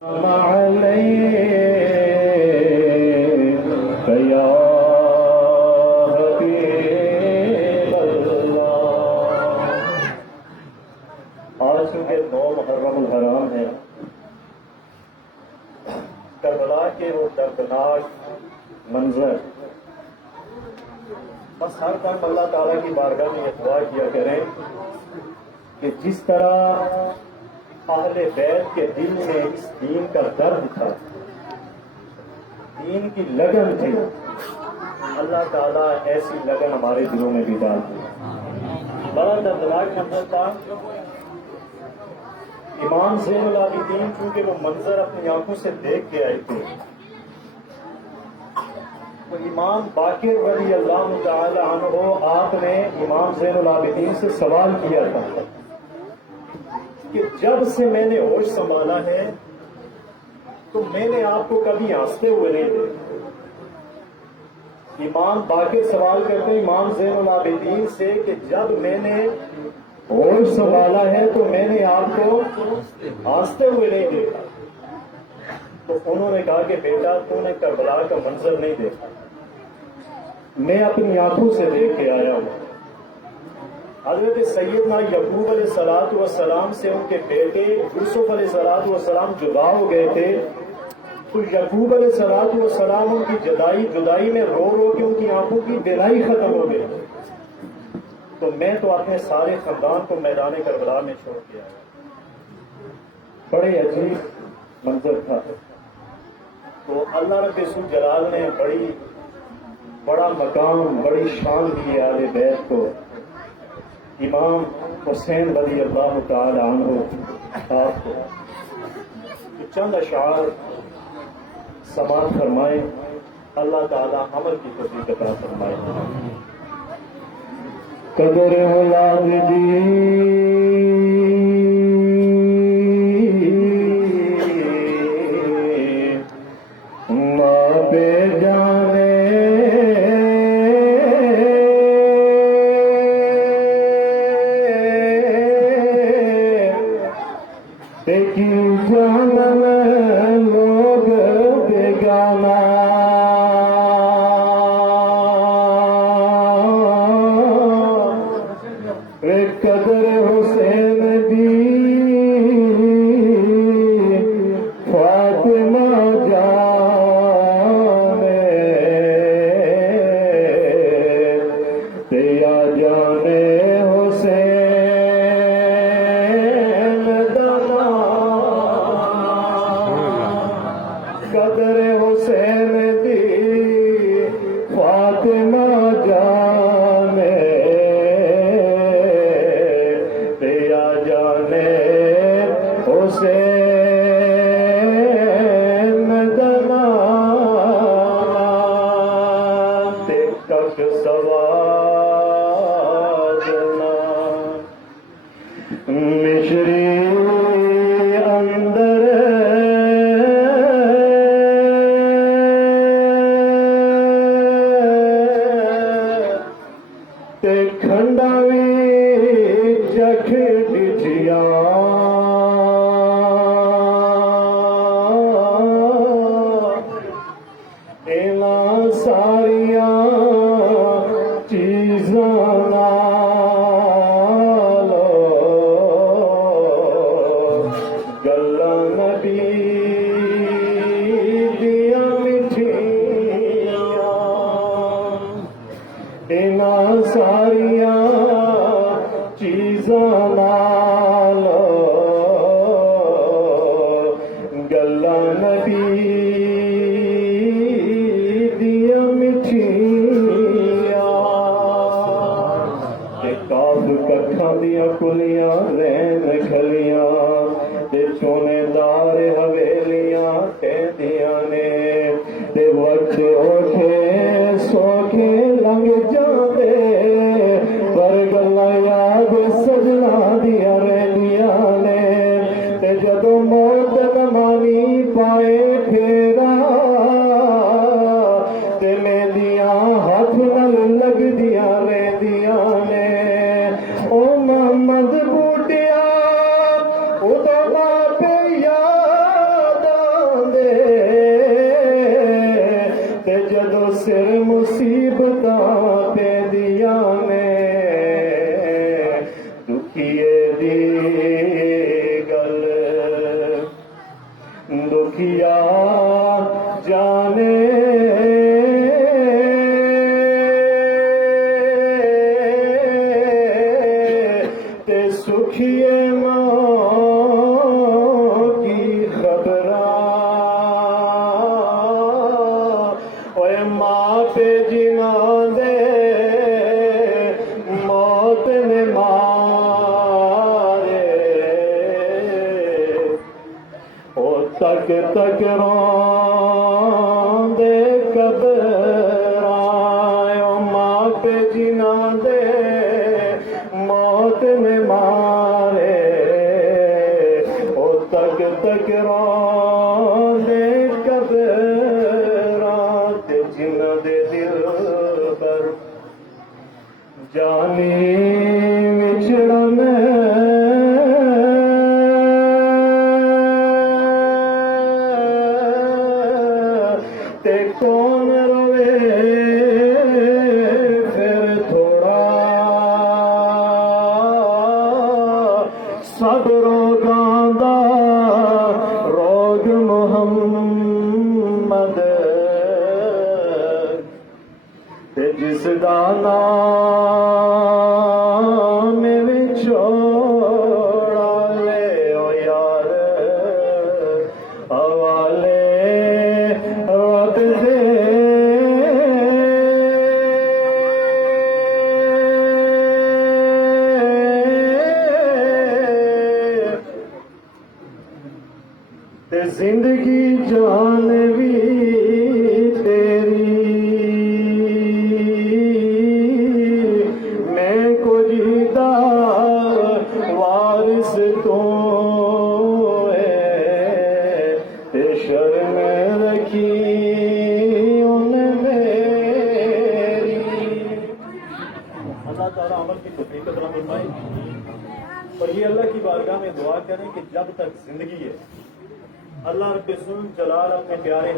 आज चूंकि 9 मुहर्रम हराम है, करबला के वो दर्दनाक मंजर, बस हर टाइम अल्लाह ताला की बारगाह में यह दुआ किया करें कि जिस तरह अहले बैत के दिल में इस दीन का दर्द था, दीन की लगन थी, अल्लाह ताला ऐसी लगन हमारे दिलों में भी डाल दी। बड़ा दर्दनाक मंजर था। इमाम ज़ैनुल आबिदीन चूंकि वो मंजर अपनी आंखों से देख के आए थे, तो इमाम बाकिर रज़ी अल्लाह तआला अन्हु आपने इमाम ज़ैनुल आबिदीन से सवाल किया था कि जब से मैंने होश संभाला है तो मैंने आपको कभी हंसते हुए नहीं देखा। इमाम बाकिर सवाल करते हैं इमाम ज़ैनुल आबिदीन से कि जब मैंने होश संभाला है तो मैंने आपको हंसते हुए नहीं देखा। तो उन्होंने कहा कि बेटा, तूने करबला का मंजर नहीं देखा, मैं अपनी आंखों से देख के आया हूं। हजरत सैयदना यकूब अलैहिस्सलाम से उनके बेटे यूसुफ अलैहिस्सलाम जुदा हो गए थे, तो यकूब अलैहिस्सलाम उनकी जुदाई में रो रो के उनकी आंखों की बिनाई खत्म हो गई। तो मैं तो अपने सारे खानदान को मैदान करबला में छोड़ के आया। बड़े अजीब मंजर था। तो अल्लाह रब्बुल इज्जत जलाल ने बड़ा मकाम, बड़ी शान दी है आले बैत को। इमाम हुसैन रज़ी अल्लाह तआला अन्हु आपको चंद अशार समाअत फरमाए। अल्लाह ताला अमल की तौफीक अता फरमाए। कदर औलाद दी माँ पे जाने की जानन लोग बेगाना, कदर हुसैन दी फातिमा जाने तेरा जाने कदर हुसैन दी फातिमा जाने तेरा जाने हुसैन दना ते कख सवादना मिश्री अंदर ते खंडावी जख डिठिया इना सारिया चीज़ां नालो गल्लां नबी दिया मिठिया, इना सारिया चीज़ां नालो गल्लां नबी दिया मिठिया। ते काब कट्ठां दिया कुलियां रैन खलियां ते चोनेदार हवेलियां कहदियां ने ते वक्त ओठे सौखे लंघ जाते पर गल्लां याद सजना दिया रहिंदियां ने ते जदों मौत नमानी पाए फेरा ते मेंदियां हाथ नाल लगदियां रहिंदियां ने। ओ मोहम्मद बूटिया उदो पे याद दुखिया जाने ते सुखिए मां की खबरा ओए मां पे जिना दे मौत ने मारे ओ तक तक रोंदे कबरां ओ मां पे जिना दे मौत ने मारे ओ तक तक रोंदे कबरां ते जिना दे दिल पर जानी विछड़न ते कौन रोवे फिर थोड़ा सब रोगां दा रोग मुहम्मद ते जिसदा नाम विछोड़ा ले ओ यार हवाले रब दे ते जिंदगी जान भी तेरी मैं को जीदा वारिस तो है ते शर्म रखी उन मेरी। अल्लाह ताला अमल की तौफीक अता फरमाए और ये अल्लाह की बारगाह में दुआ करें कि जब तक जिंदगी है अल्लाह रब्बुल जलाल अपने प्यारे